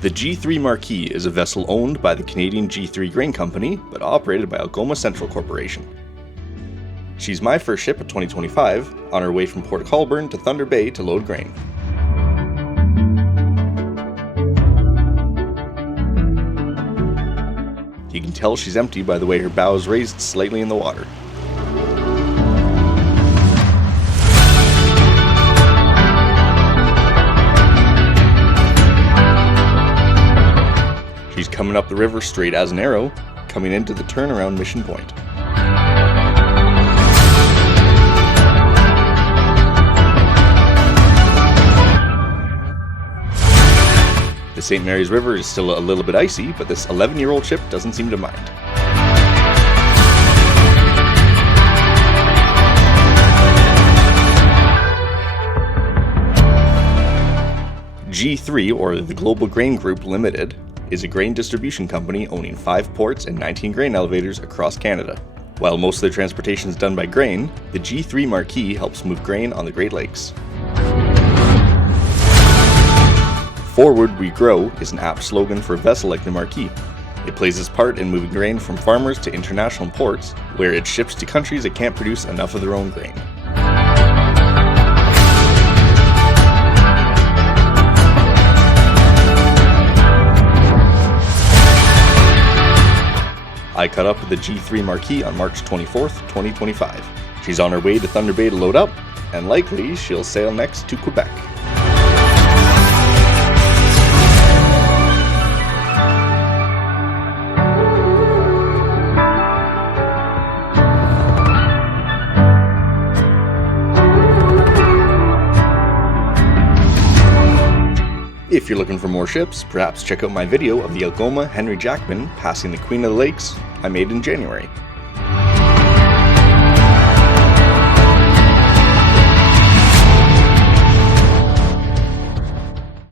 The G3 Marquis is a vessel owned by the Canadian G3 Grain Company, but operated by Algoma Central Corporation. She's my first ship of 2025, on her way from Port Colborne to Thunder Bay to load grain. You can tell she's empty by the way her bow is raised slightly in the water. She's coming up the river straight as an arrow, coming into the turnaround mission point. The St. Mary's River is still a little bit icy, but this 11-year-old ship doesn't seem to mind. G3, or the Global Grain Group Limited, is a grain distribution company owning 5 ports and 19 grain elevators across Canada. While most of the transportation is done by grain, the G3 Marquis helps move grain on the Great Lakes. Forward We Grow is an apt slogan for a vessel like the Marquis. It plays its part in moving grain from farmers to international ports, where it ships to countries that can't produce enough of their own grain. I caught up with the G3 Marquis on March 24th, 2025. She's on her way to Thunder Bay to load up, and likely she'll sail next to Quebec. If you're looking for more ships, perhaps check out my video of the Algoma Henry Jackman passing the Queen of the Lakes I made in January.